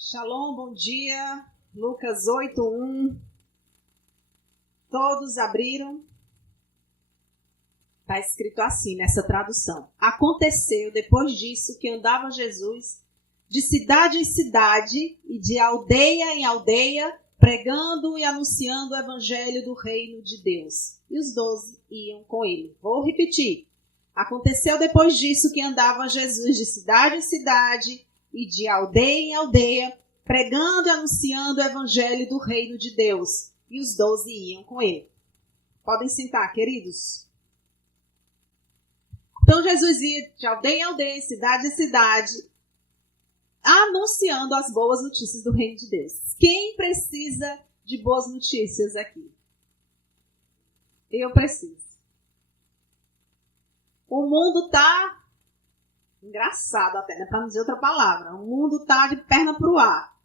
Shalom, bom dia. Lucas 8:1. Todos abriram? Está escrito assim nessa tradução. Aconteceu depois disso que andava Jesus de cidade em cidade e de aldeia em aldeia, pregando e anunciando o evangelho do reino de Deus. E os 12 iam com ele. Vou repetir. Aconteceu depois disso que andava Jesus de cidade em cidade e de aldeia em aldeia, pregando e anunciando o evangelho do reino de Deus. E os 12 iam com ele. Podem sentar, queridos. Então Jesus ia de aldeia em aldeia, cidade em cidade, anunciando as boas notícias do reino de Deus. Quem precisa de boas notícias aqui? Eu preciso. O mundo está engraçado até, né? Para não dizer outra palavra. O mundo está de perna para o ar.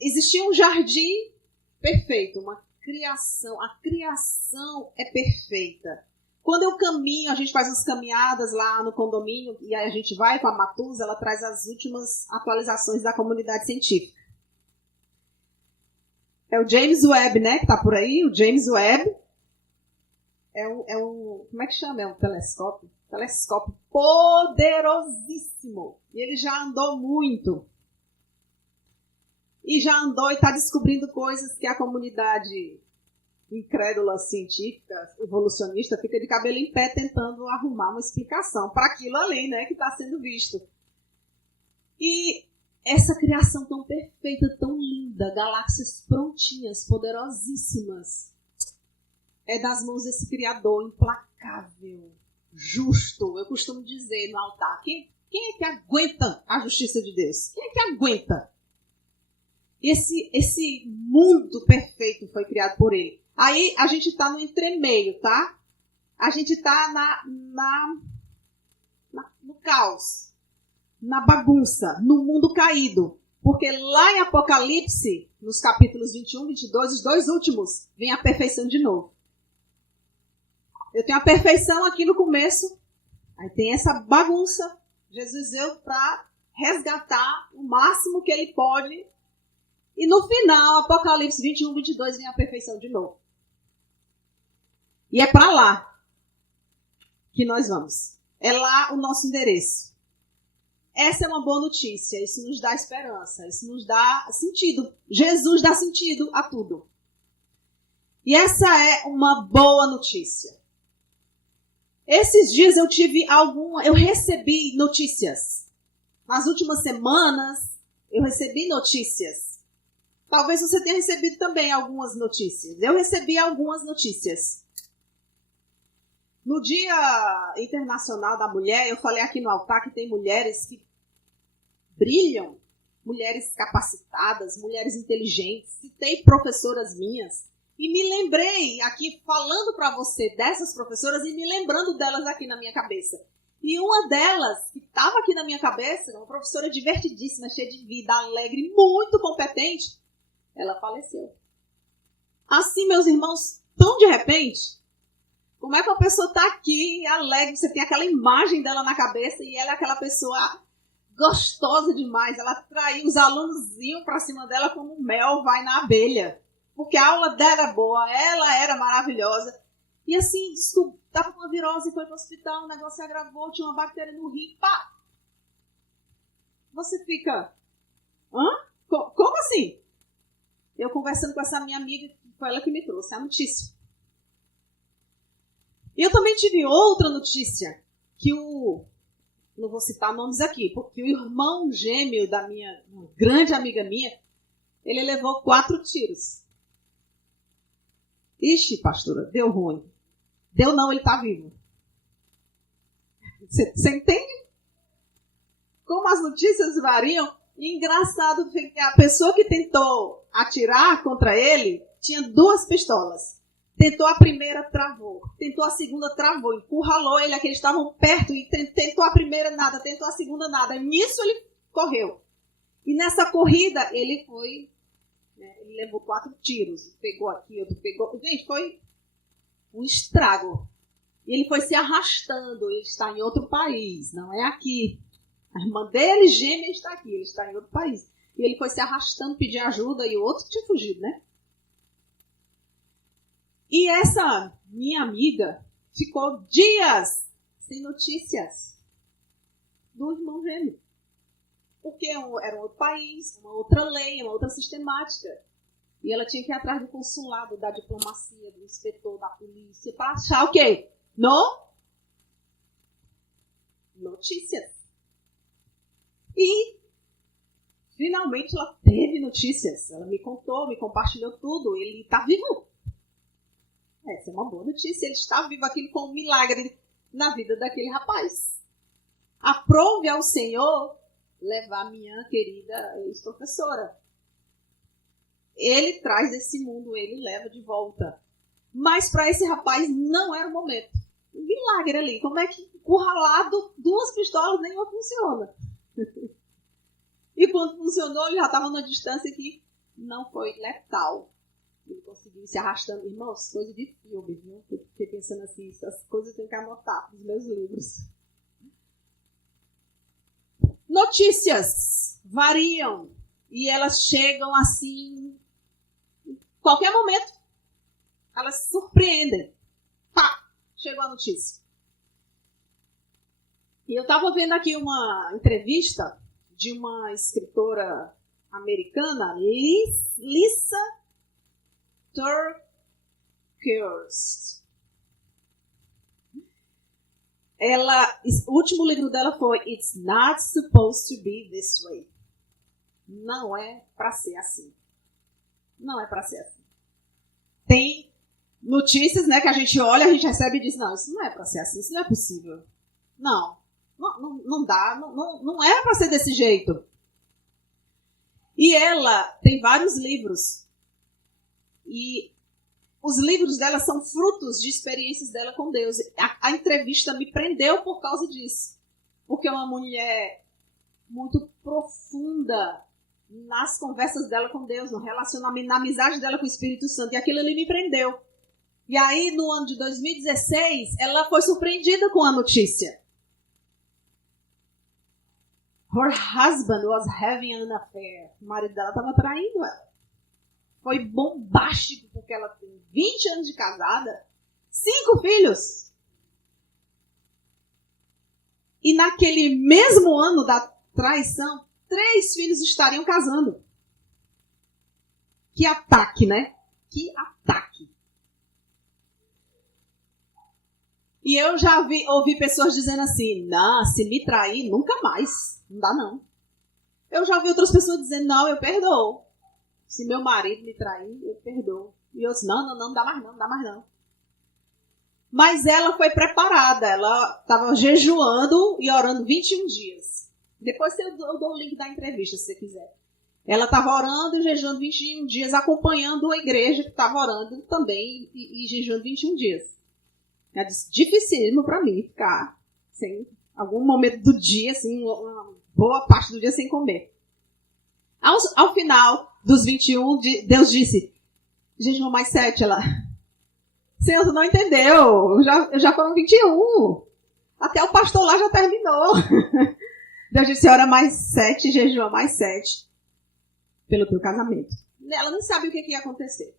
Existia um jardim perfeito, uma criação. A criação é perfeita. Quando eu caminho, a gente faz umas caminhadas lá no condomínio, e aí a gente vai com a Matusa, ela traz as últimas atualizações da comunidade científica. É o James Webb, né, que está por aí, o James Webb. Como é que chama? É um telescópio? Telescópio poderosíssimo. E ele já andou muito. E já andou e está descobrindo coisas que a comunidade incrédula, científica, evolucionista, fica de cabelo em pé tentando arrumar uma explicação para aquilo ali, né, que está sendo visto. E essa criação tão perfeita, tão linda, galáxias prontinhas, poderosíssimas, é das mãos desse Criador implacável, justo. Eu costumo dizer no altar, quem é que aguenta a justiça de Deus? Quem é que aguenta? Esse mundo perfeito foi criado por ele. Aí a gente está no entremeio, tá? A gente está no caos, na bagunça, no mundo caído. Porque lá em Apocalipse, nos capítulos 21 e 22, os dois últimos, vem a perfeição de novo. Eu tenho a perfeição aqui no começo, aí tem essa bagunça. Jesus veio para resgatar o máximo que ele pode. E no final, Apocalipse 21, 22, vem a perfeição de novo. E é para lá que nós vamos. É lá o nosso endereço. Essa é uma boa notícia. Isso nos dá esperança. Isso nos dá sentido. Jesus dá sentido a tudo. E essa é uma boa notícia. Esses dias eu recebi notícias. Nas últimas semanas, eu recebi notícias. Talvez você tenha recebido também algumas notícias. Eu recebi algumas notícias. No Dia Internacional da Mulher, eu falei aqui no altar que tem mulheres que brilham, mulheres capacitadas, mulheres inteligentes. Citei professoras minhas e me lembrei aqui, falando para você dessas professoras e me lembrando delas aqui na minha cabeça. E uma delas, que estava aqui na minha cabeça, uma professora divertidíssima, cheia de vida, alegre, muito competente, ela faleceu. Assim, meus irmãos, tão de repente, como é que uma pessoa está aqui, alegre, você tem aquela imagem dela na cabeça e ela é aquela pessoa gostosa demais, ela atraiu os alunos, iam para cima dela como o mel vai na abelha, porque a aula dela era boa, ela era maravilhosa. E assim, estava com uma virose, foi para o hospital, o negócio se agravou, tinha uma bactéria no rim, pá! Você fica, hã? Como assim? Eu conversando com essa minha amiga, foi ela que me trouxe a notícia. E eu também tive outra notícia, que não vou citar nomes aqui, porque o irmão gêmeo da uma grande amiga minha, ele levou 4 tiros. Ixi, pastora, deu ruim. Deu não, ele está vivo. Você entende? Como as notícias variam? E engraçado que a pessoa que tentou atirar contra ele tinha 2 pistolas. Tentou a primeira, travou. Tentou a segunda, travou. Encurralou ele, eles estavam perto e tentou a primeira, nada. Tentou a segunda, nada. E nisso ele correu. E nessa corrida ele foi, né, ele levou 4 tiros. Pegou aqui, outro pegou. Gente, foi um estrago. E ele foi se arrastando. Ele está em outro país, não é aqui. A irmã dele, gêmea, está aqui. Ele está em outro país. E ele foi se arrastando, pedir ajuda, e o outro tinha fugido, né? E essa minha amiga ficou dias sem notícias do irmão gêmeo. Porque era um outro país, uma outra lei, uma outra sistemática. E ela tinha que ir atrás do consulado, da diplomacia, do inspetor, da polícia, para achar o quê? Notícias. E, finalmente, ela teve notícias. Ela me contou, me compartilhou tudo. Ele está vivo. Essa é uma boa notícia. Ele está vivo. Aquilo foi um milagre na vida daquele rapaz. Aprove ao Senhor levar minha querida ex-professora. Ele traz esse mundo, ele leva de volta. Mas para esse rapaz não era o momento. Um milagre ali. Como é que encurralado, 2 pistolas, nenhuma funciona? E quando funcionou, ele já estava numa distância que não foi letal. Ele conseguiu se arrastando. Irmãos, coisa de filme, viu? Eu fiquei pensando assim, essas coisas eu tenho que anotar nos meus livros. Notícias variam. E elas chegam assim, em qualquer momento. Elas se surpreendem. Pá! Chegou a notícia. E eu estava vendo aqui uma entrevista de uma escritora americana, Lysa TerKeurst. O último livro dela foi It's Not Supposed to Be This Way. Não é para ser assim. Não é para ser assim. Tem notícias, né, que a gente olha, a gente recebe e diz, não, isso não é para ser assim, isso não é possível. Não dá, não é para ser desse jeito. E ela tem vários livros. E os livros dela são frutos de experiências dela com Deus. A entrevista me prendeu por causa disso. Porque é uma mulher muito profunda nas conversas dela com Deus, no relacionamento, na amizade dela com o Espírito Santo. E aquilo ali me prendeu. E aí, no ano de 2016, ela foi surpreendida com a notícia. Her husband was having an affair. O marido dela estava traindo ela. Foi bombástico, porque ela tem 20 anos de casada, 5 filhos. E naquele mesmo ano da traição, 3 filhos estariam casando. Que ataque, né? Que ataque. E eu já ouvi pessoas dizendo assim, não, se me trair, nunca mais. Não dá, não. Eu já ouvi outras pessoas dizendo, não, eu perdoo. Se meu marido me trair, eu perdoo. E eu disse, não dá mais não. Mas ela foi preparada. Ela estava jejuando e orando 21 dias. Depois eu dou o link da entrevista, se você quiser. Ela estava orando e jejuando 21 dias, acompanhando a igreja que estava orando também e jejuando 21 dias. Ela disse, dificílimo para mim ficar sem algum momento do dia, assim, uma boa parte do dia sem comer. Ao final dos 21, Deus disse, jejum mais 7, ela, Senhor, tu não entendeu, já foram 21, até o pastor lá já terminou. Deus disse, ora mais 7, jejum mais 7, pelo teu casamento. Ela não sabia o que ia acontecer.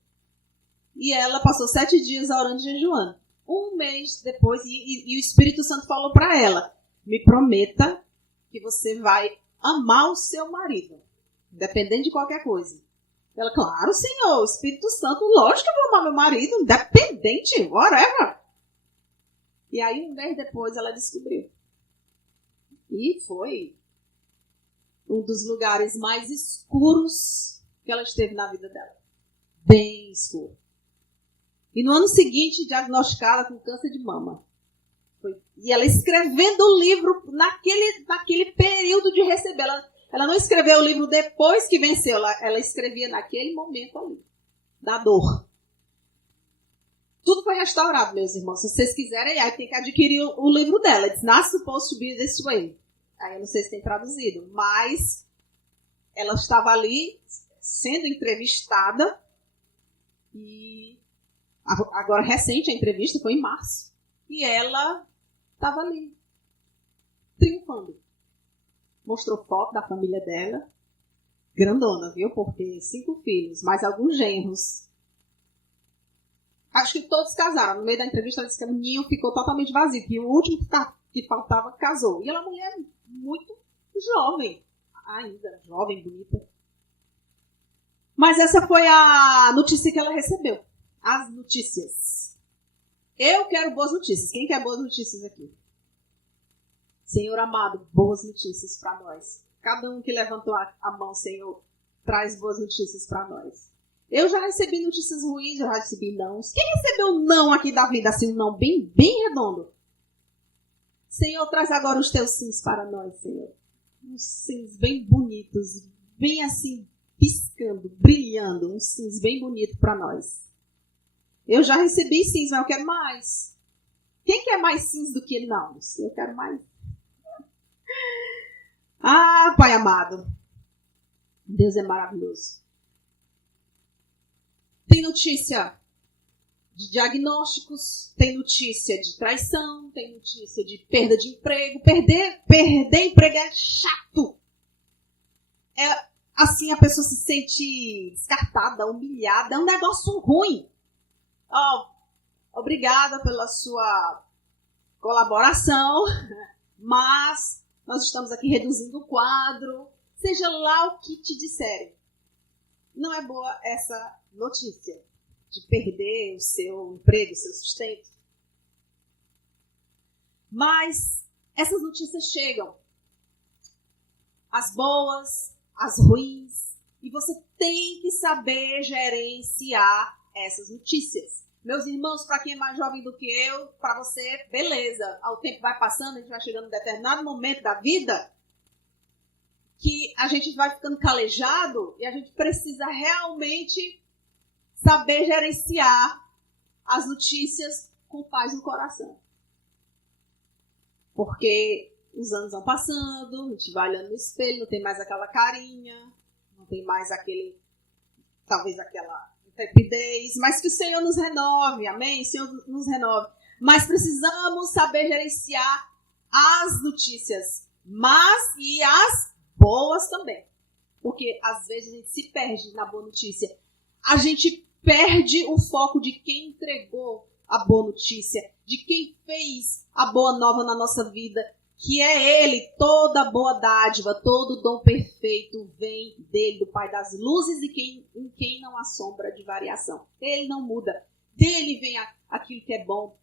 E ela passou 7 dias orando e jejuando. Um mês depois, e o Espírito Santo falou para ela, me prometa que você vai amar o seu marido, independente de qualquer coisa. Ela, claro, Senhor, o Espírito Santo, lógico que eu vou amar meu marido, independente, whatever. E aí, um mês depois, ela descobriu. E foi um dos lugares mais escuros que ela esteve na vida dela. Bem escuro. E no ano seguinte, diagnosticada com câncer de mama. E ela escrevendo o livro naquele período de receber. Ela não escreveu o livro depois que venceu, ela escrevia naquele momento ali, da dor. Tudo foi restaurado, meus irmãos. Se vocês quiserem, aí tem que adquirir o livro dela. It's not supposed to be this way. Aí eu não sei se tem traduzido, mas ela estava ali sendo entrevistada e agora recente a entrevista foi em março. E ela estava ali, triunfando. mostrou foto da família dela. Grandona, viu? Porque 5 filhos, mais alguns genros. Acho que todos casaram. No meio da entrevista, ela disse que o ninho ficou totalmente vazio, que o último que faltava casou. E ela é uma mulher muito jovem. Ainda, jovem, bonita. Mas essa foi a notícia que ela recebeu. As notícias. Eu quero boas notícias. Quem quer boas notícias aqui? Senhor amado, boas notícias para nós. Cada um que levantou a mão, Senhor, traz boas notícias para nós. Eu já recebi notícias ruins, eu já recebi não. Quem recebeu não aqui da vida, assim, um não bem redondo? Senhor, traz agora os teus sims para nós, Senhor. Uns sims bem bonitos, bem assim, piscando, brilhando, uns sims bem bonitos para nós. Eu já recebi sims, mas eu quero mais. Quem quer mais sims do que não? Eu quero mais. Ah, Pai amado, Deus é maravilhoso. Tem notícia de diagnósticos, tem notícia de traição, tem notícia de perda de emprego. Perder emprego é chato. Assim a pessoa se sente descartada, humilhada, é um negócio ruim. Obrigada pela sua colaboração, mas nós estamos aqui reduzindo o quadro. Seja lá o que te disserem. Não é boa essa notícia de perder o seu emprego, o seu sustento. Mas essas notícias chegam. As boas, as ruins. E você tem que saber gerenciar essas notícias. Meus irmãos, para quem é mais jovem do que eu, para você, beleza. O tempo vai passando, a gente vai chegando em um determinado momento da vida que a gente vai ficando calejado e a gente precisa realmente saber gerenciar as notícias com paz no coração. Porque os anos vão passando, a gente vai olhando no espelho, não tem mais aquela carinha, não tem mais talvez aquela intrepidez, mas que o Senhor nos renove, amém? O Senhor nos renove. Mas precisamos saber gerenciar as notícias, e as boas também. Porque às vezes a gente se perde na boa notícia. A gente perde o foco de quem entregou a boa notícia, de quem fez a boa nova na nossa vida, que é Ele. Toda boa dádiva, todo dom perfeito vem dele, do Pai das luzes, e em quem não há sombra de variação. Ele não muda. Dele vem aquilo que é bom.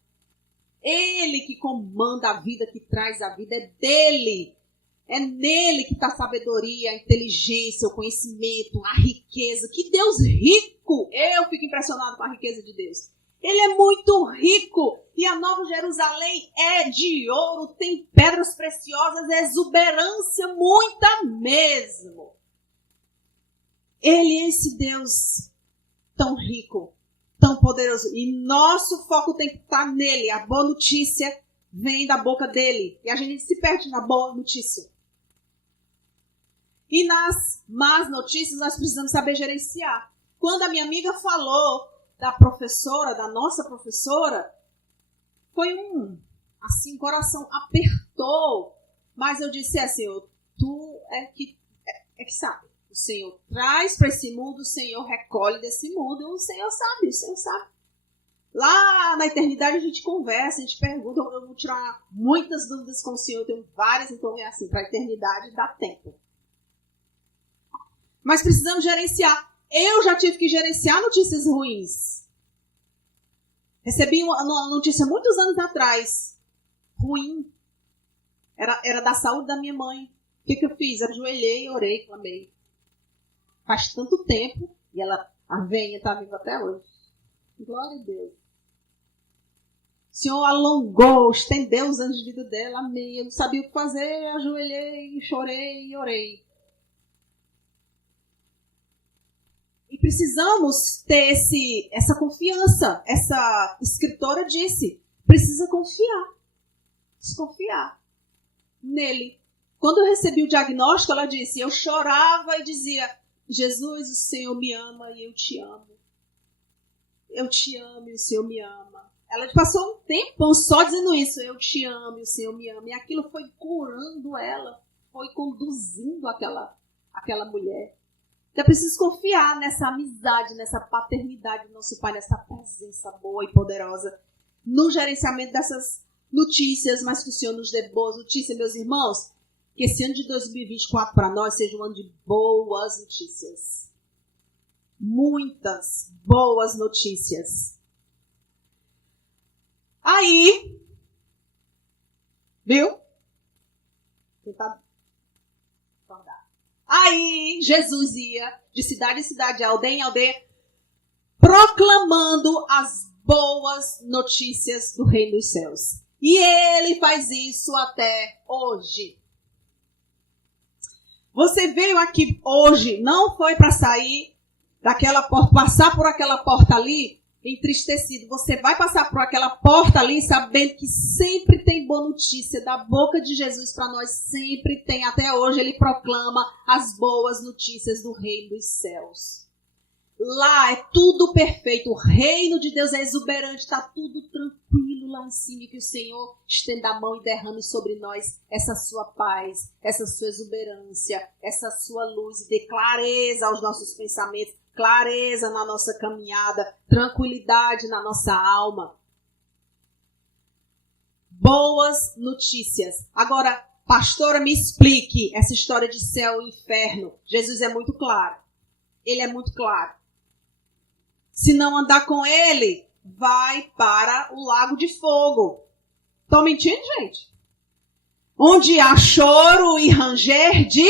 Ele que comanda a vida, que traz a vida, é dele. É nele que está a sabedoria, a inteligência, o conhecimento, a riqueza. Que Deus rico! Eu fico impressionado com a riqueza de Deus. Ele é muito rico. E a Nova Jerusalém é de ouro, tem pedras preciosas, é exuberância, muita mesmo. Ele é esse Deus tão rico, tão poderoso. E nosso foco tem que estar nele. A boa notícia vem da boca dele. E a gente se perde na boa notícia. E nas más notícias nós precisamos saber gerenciar. Quando a minha amiga falou da professora, da nossa professora, foi o coração apertou. Mas eu disse assim, tu é que sabe. O Senhor traz para esse mundo, o Senhor recolhe desse mundo, e o Senhor sabe. Lá na eternidade a gente conversa, a gente pergunta, eu vou tirar muitas dúvidas com o Senhor, eu tenho várias, então é assim, para a eternidade dá tempo. Mas precisamos gerenciar. Eu já tive que gerenciar notícias ruins. Recebi uma notícia muitos anos atrás. Ruim. Era da saúde da minha mãe. O que eu fiz? Ajoelhei, orei, clamei. Faz tanto tempo. E a veinha está viva até hoje. Glória a Deus. O Senhor alongou, estendeu os anos de vida dela. Amém. Eu não sabia o que fazer. Ajoelhei, chorei e orei. E precisamos ter essa confiança. Essa escritora disse, precisa confiar. Desconfiar nele. Quando eu recebi o diagnóstico, ela disse, eu chorava e dizia, Jesus, o Senhor me ama e eu te amo. Eu te amo e o Senhor me ama. Ela passou um tempo só dizendo isso, eu te amo e o Senhor me ama. E aquilo foi curando ela. foi conduzindo aquela mulher. Então é preciso confiar nessa amizade, nessa paternidade do nosso Pai, nessa presença boa e poderosa, no gerenciamento dessas notícias, mas que o Senhor nos dê boas notícias, meus irmãos. Que esse ano de 2024 para nós seja um ano de boas notícias. Muitas boas notícias. Aí, viu? Tentar acordar. Aí, Jesus ia de cidade em cidade, aldeia em aldeia, proclamando as boas notícias do Reino dos Céus. E ele faz isso até hoje. Você veio aqui hoje, não foi para sair daquela porta, passar por aquela porta ali entristecido. Você vai passar por aquela porta ali sabendo que sempre tem boa notícia da boca de Jesus para nós. Sempre tem. Até hoje ele proclama as boas notícias do Reino dos Céus. Lá é tudo perfeito. O reino de Deus é exuberante. Está tudo tranquilo lá em cima. E que o Senhor estenda a mão e derrame sobre nós essa sua paz, essa sua exuberância, essa sua luz. E dê clareza aos nossos pensamentos, clareza na nossa caminhada, tranquilidade na nossa alma. Boas notícias. Agora, pastora, me explique essa história de céu e inferno. Jesus é muito claro. Ele é muito claro. Se não andar com ele, vai para o lago de fogo. Estão mentindo, gente? Onde há choro e ranger de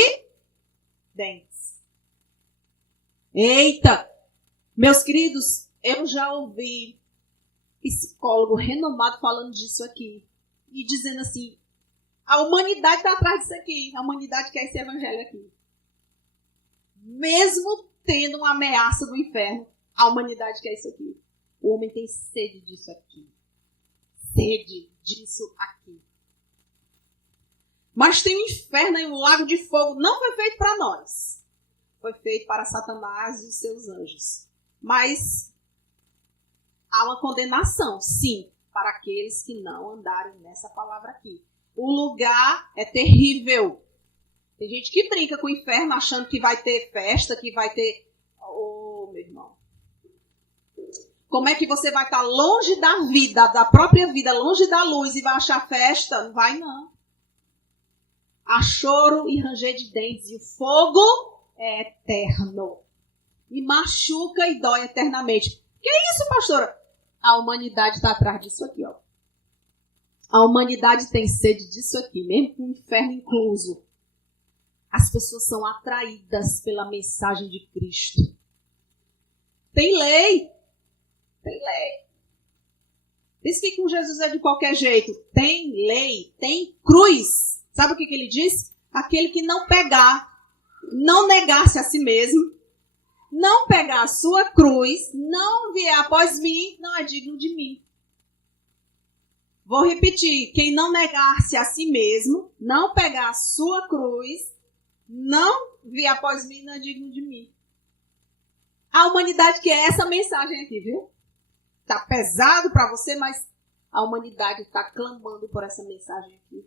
dentes. Eita! Meus queridos, eu já ouvi psicólogo renomado falando disso aqui. E dizendo assim, a humanidade está atrás disso aqui. A humanidade quer esse evangelho aqui. Mesmo tendo uma ameaça do inferno, a humanidade quer isso aqui. O homem tem sede disso aqui. Sede disso aqui. Mas tem um inferno e um lago de fogo. Não foi feito para nós. Foi feito para Satanás e os seus anjos. Mas há uma condenação, sim, para aqueles que não andarem nessa palavra aqui. O lugar é terrível. Tem gente que brinca com o inferno achando que vai ter festa, que vai ter... Oh, meu irmão. Como é que você vai estar longe da vida, da própria vida, longe da luz e vai achar festa? Não vai, não. Há choro e ranger de dentes. E o fogo é eterno. E machuca e dói eternamente. Que isso, pastora? A humanidade está atrás disso aqui, ó. A humanidade tem sede disso aqui, mesmo com o inferno incluso. As pessoas são atraídas pela mensagem de Cristo. Tem lei. Tem lei. Diz que com Jesus é de qualquer jeito. Tem lei. Tem cruz. Sabe o que ele diz? Aquele que não pegar, não negar-se a si mesmo, não pegar a sua cruz, não vier após mim, não é digno de mim. Vou repetir. Quem não negar-se a si mesmo, não pegar a sua cruz, não vier após mim, não é digno de mim. A humanidade quer essa mensagem aqui, viu? Tá pesado para você, mas a humanidade está clamando por essa mensagem aqui.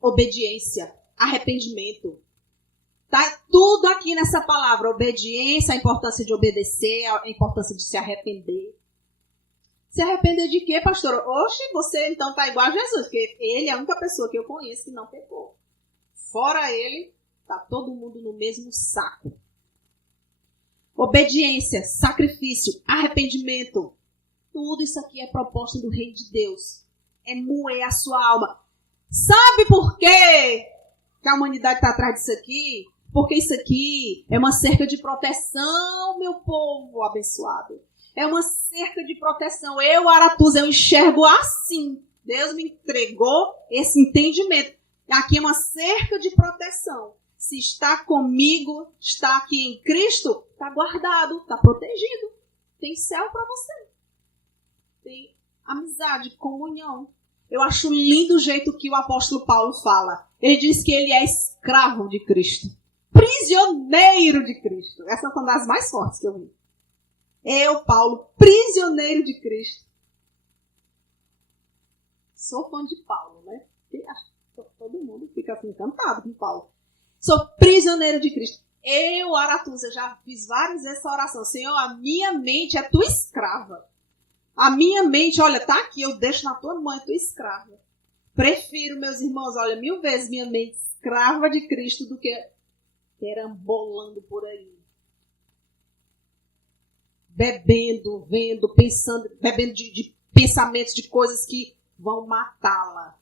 Obediência, arrependimento. Tá tudo aqui nessa palavra. Obediência, a importância de obedecer, a importância de se arrepender. Se arrepender de quê, pastora? Oxe, você então tá igual a Jesus, porque ele é a única pessoa que eu conheço que não pecou. Fora ele, tá todo mundo no mesmo saco. Obediência, sacrifício, arrependimento. Tudo isso aqui é proposta do reino de Deus. É moer a sua alma. Sabe por quê que a humanidade está atrás disso aqui? Porque isso aqui é uma cerca de proteção, meu povo abençoado. É uma cerca de proteção. Eu, Aratuza, eu enxergo assim. Deus me entregou esse entendimento. Aqui é uma cerca de proteção. Se está comigo, está aqui em Cristo, está guardado, está protegido. Tem céu para você. Tem amizade, comunhão. Eu acho lindo o jeito que o apóstolo Paulo fala. Ele diz que ele é escravo de Cristo. Prisioneiro de Cristo. Essa é uma das mais fortes que eu vi. Eu, Paulo, prisioneiro de Cristo. Sou fã de Paulo, né? Todo mundo fica assim, encantado com Paulo. Sou prisioneiro de Cristo. Eu, Aratusa, já fiz várias vezes essa oração. Senhor, a minha mente é tua escrava. A minha mente, olha, tá aqui, eu deixo na tua mão, é tua escrava. Prefiro, meus irmãos, olha, 1000 vezes minha mente escrava de Cristo do que perambolando por aí. Bebendo, vendo, pensando, bebendo de pensamentos, de coisas que vão matá-la.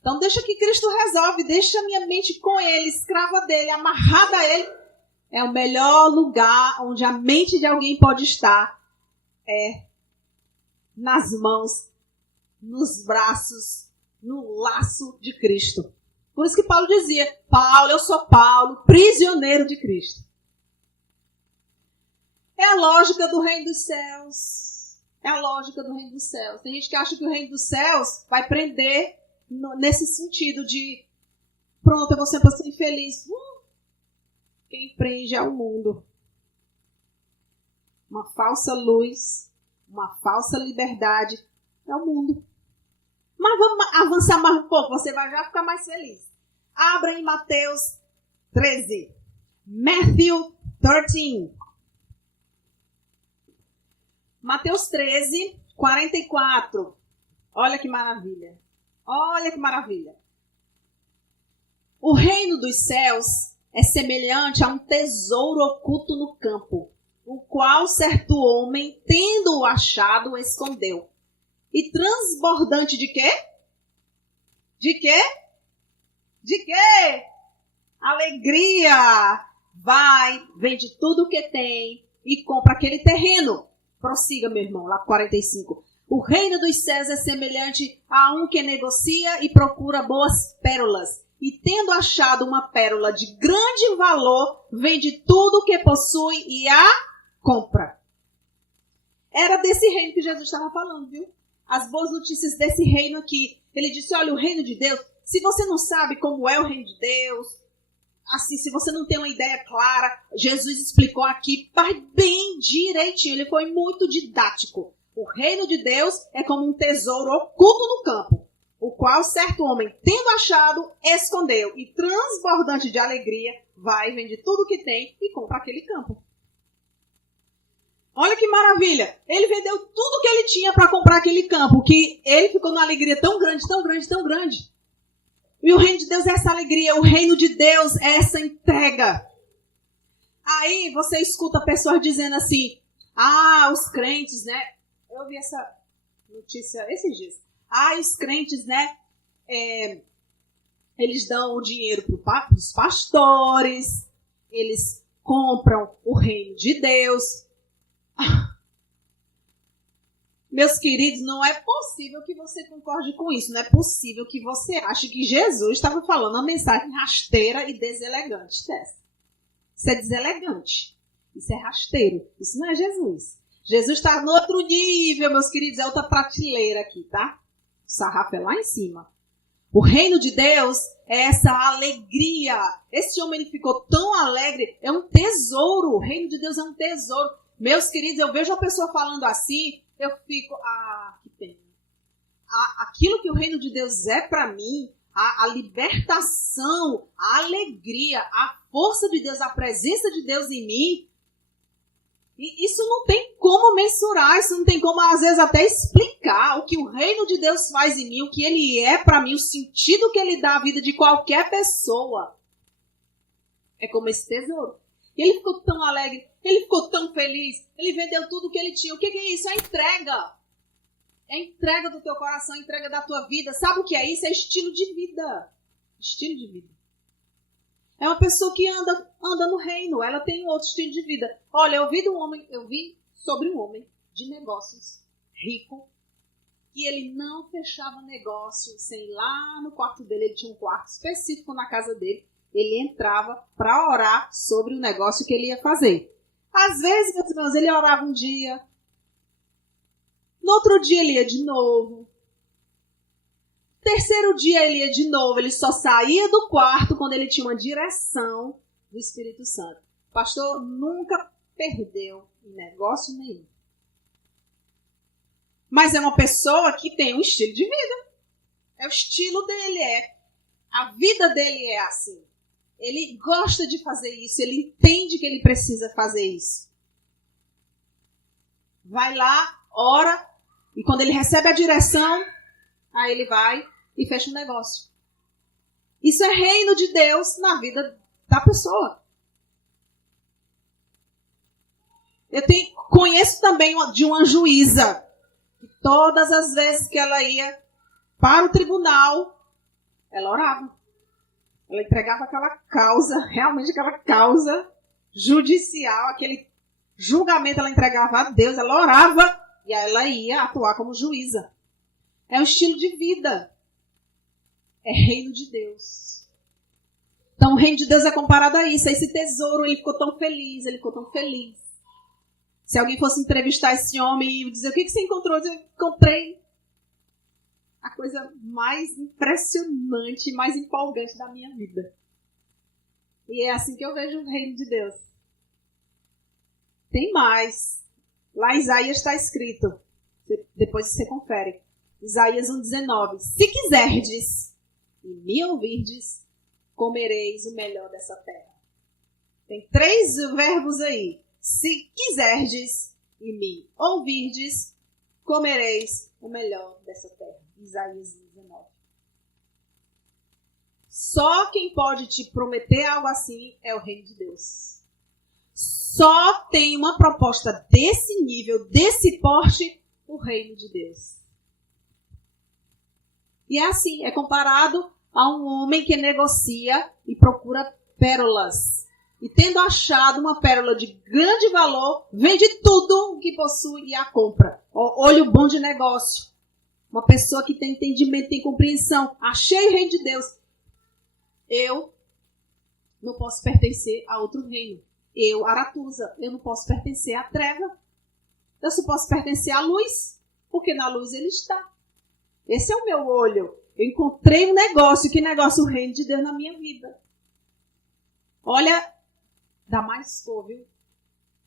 Então deixa que Cristo resolve, deixa a minha mente com Ele, escrava dele, amarrada a Ele. É o melhor lugar onde a mente de alguém pode estar. É nas mãos, nos braços, no laço de Cristo. Por isso que Paulo dizia, Paulo, eu sou Paulo, prisioneiro de Cristo. É a lógica do reino dos céus. É a lógica do reino dos céus. Tem gente que acha que o reino dos céus vai prender nesse sentido de, pronto, eu vou sempre ser infeliz. Quem prende é o mundo. Uma falsa luz, uma falsa liberdade é o mundo. Mas vamos avançar mais um pouco, você vai já ficar mais feliz. Abra em Mateus 13. Matthew 13. Mateus 13, 44. Olha que maravilha. Olha que maravilha. O reino dos céus é semelhante a um tesouro oculto no campo, o qual certo homem, tendo-o achado, escondeu. E transbordante de quê? De quê? De quê? Alegria! Vai, vende tudo o que tem e compra aquele terreno. Prossiga, meu irmão, lá 45. O reino dos céus é semelhante a um que negocia e procura boas pérolas. E tendo achado uma pérola de grande valor, vende tudo o que possui e a compra. Era desse reino que Jesus estava falando, viu? As boas notícias desse reino aqui. Ele disse, olha, o reino de Deus, se você não sabe como é o reino de Deus, assim, se você não tem uma ideia clara, Jesus explicou aqui bem direitinho, ele foi muito didático. O reino de Deus é como um tesouro oculto no campo, o qual certo homem, tendo achado, escondeu, e transbordante de alegria, vai, vende tudo o que tem e compra aquele campo. Olha que maravilha! Ele vendeu tudo que ele tinha para comprar aquele campo, que ele ficou numa alegria tão grande, tão grande, tão grande. E o reino de Deus é essa alegria, o reino de Deus é essa entrega. Aí você escuta pessoas dizendo assim, os crentes, né? Eu vi essa notícia esses dias. Os crentes, né? Eles dão o dinheiro para os pastores, eles compram o reino de Deus. Meus queridos, não é possível que você concorde com isso. Não é possível que você ache que Jesus estava falando uma mensagem rasteira e deselegante dessa. Isso é deselegante. Isso é rasteiro. Isso não é Jesus. Jesus está no outro nível, meus queridos. É outra prateleira aqui, tá? O sarrafo é lá em cima. O reino de Deus é essa alegria. Esse homem ele ficou tão alegre. É um tesouro. O reino de Deus é um tesouro. Meus queridos, eu vejo uma pessoa falando assim, eu fico, que pena. Aquilo que o reino de Deus é para mim, a libertação, a alegria, a força de Deus, a presença de Deus em mim, e isso não tem como mensurar, isso não tem como, às vezes, até explicar o que o reino de Deus faz em mim, o que ele é para mim, o sentido que ele dá à vida de qualquer pessoa. É como esse tesouro. E ele ficou tão alegre, ele ficou tão feliz, ele vendeu tudo que ele tinha. O que é isso? É entrega. É entrega do teu coração, entrega da tua vida. Sabe o que é isso? É estilo de vida. Estilo de vida. É uma pessoa que anda no reino, ela tem um outro estilo de vida. Olha, eu vi sobre um homem de negócios, rico, e ele não fechava negócio sem ir lá no quarto dele. Ele tinha um quarto específico na casa dele. Ele entrava para orar sobre o negócio que ele ia fazer. Às vezes, meus irmãos, ele orava um dia. No outro dia ele ia de novo. Terceiro dia ele ia de novo. Ele só saía do quarto quando ele tinha uma direção do Espírito Santo. O pastor nunca perdeu em negócio nenhum. Mas é uma pessoa que tem um estilo de vida. É o estilo dele, A vida dele é assim. Ele gosta de fazer isso, ele entende que ele precisa fazer isso. Vai lá, ora, e quando ele recebe a direção, aí ele vai e fecha um negócio. Isso é reino de Deus na vida da pessoa. Conheço também de uma juíza, que todas as vezes que ela ia para o tribunal, ela orava. Ela entregava aquela causa, realmente aquela causa judicial, aquele julgamento ela entregava a Deus, ela orava e ela ia atuar como juíza. É um estilo de vida. É reino de Deus. Então o reino de Deus é comparado a isso. A esse tesouro, ele ficou tão feliz, ele ficou tão feliz. Se alguém fosse entrevistar esse homem e dizer, o que você encontrou? Eu encontrei a coisa mais impressionante, mais empolgante da minha vida. E é assim que eu vejo o reino de Deus. Tem mais. Lá em Isaías está escrito, depois você confere. Isaías 1,19. Se quiserdes e me ouvirdes, comereis o melhor dessa terra. Tem 3 verbos aí. Se quiserdes e me ouvirdes, comereis o melhor dessa terra. Isaías 19. Só quem pode te prometer algo assim é o reino de Deus. Só tem uma proposta desse nível, desse porte, o reino de Deus. E é assim, é comparado a um homem que negocia e procura pérolas. E tendo achado uma pérola de grande valor, vende tudo o que possui e a compra. Olho bom de negócio. Uma pessoa que tem entendimento, tem compreensão. Achei o reino de Deus. Eu não posso pertencer a outro reino. Eu, Aratusa, eu não posso pertencer à treva. Eu só posso pertencer à luz, porque na luz ele está. Esse é o meu olho. Eu encontrei um negócio. Que negócio? O reino de Deus na minha vida. Olha, dá mais cor, viu?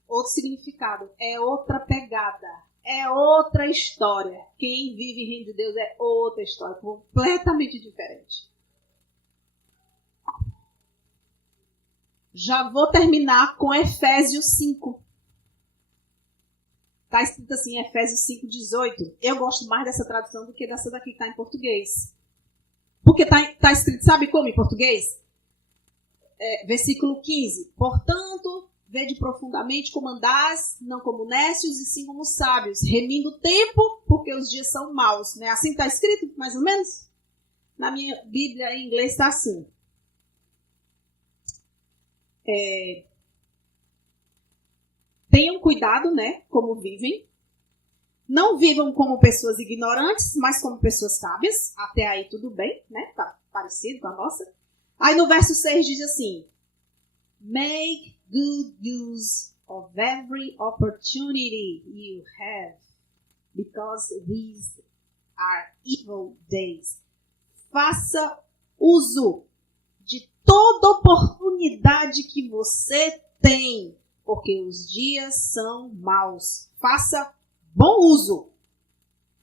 Outro significado. É outra pegada. É outra história. Quem vive em reino de Deus é outra história. Completamente diferente. Já vou terminar com Efésios 5. Está escrito assim, Efésios 5:18. Eu gosto mais dessa tradução do que dessa daqui que está em português. Porque está escrito, sabe como em português? Versículo 15. Portanto, vede profundamente como andais, não como nécios, e sim como sábios, remindo o tempo, porque os dias são maus. Não é assim que está escrito, mais ou menos? Na minha Bíblia em inglês está assim. Tenham cuidado, né, como vivem. Não vivam como pessoas ignorantes, mas como pessoas sábias. Até aí tudo bem, né? Tá parecido com a nossa. Aí no verso 6 diz assim: Make good use of every opportunity you have, because these are evil days. Faça uso de toda oportunidade que você tem, porque os dias são maus. Faça bom uso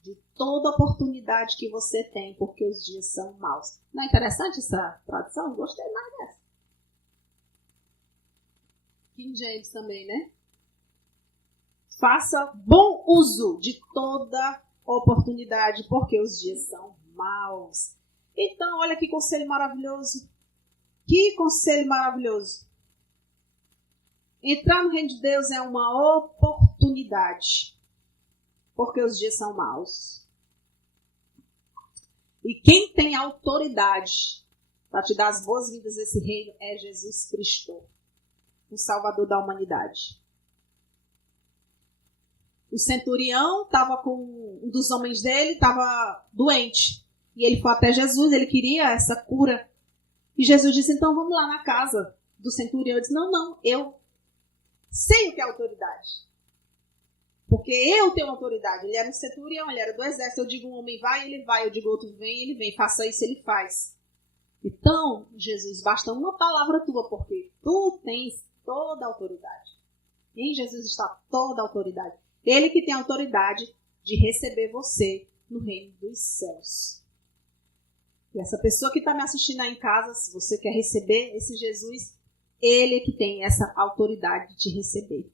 de toda oportunidade que você tem, porque os dias são maus. Não é interessante essa tradução? Gostei mais dessa. King James também, né? Faça bom uso de toda oportunidade, porque os dias são maus. Então, olha que conselho maravilhoso. Que conselho maravilhoso. Entrar no reino de Deus é uma oportunidade, porque os dias são maus. E quem tem autoridade para te dar as boas-vindas desse reino é Jesus Cristo, o Salvador da humanidade. O centurião estava com um dos homens dele, estava doente. E ele foi até Jesus, ele queria essa cura. E Jesus disse, então vamos lá na casa do centurião. Ele disse, não, eu sei o que é autoridade. Porque eu tenho autoridade. Ele era um centurião, ele era do exército. Eu digo um homem vai, ele vai. Eu digo outro vem, ele vem. Faça isso, ele faz. Então, Jesus, basta uma palavra tua, porque tu tens toda a autoridade. E em Jesus está toda a autoridade. Ele que tem a autoridade de receber você no reino dos céus. E essa pessoa que está me assistindo aí em casa, se você quer receber esse Jesus, ele é que tem essa autoridade de te receber.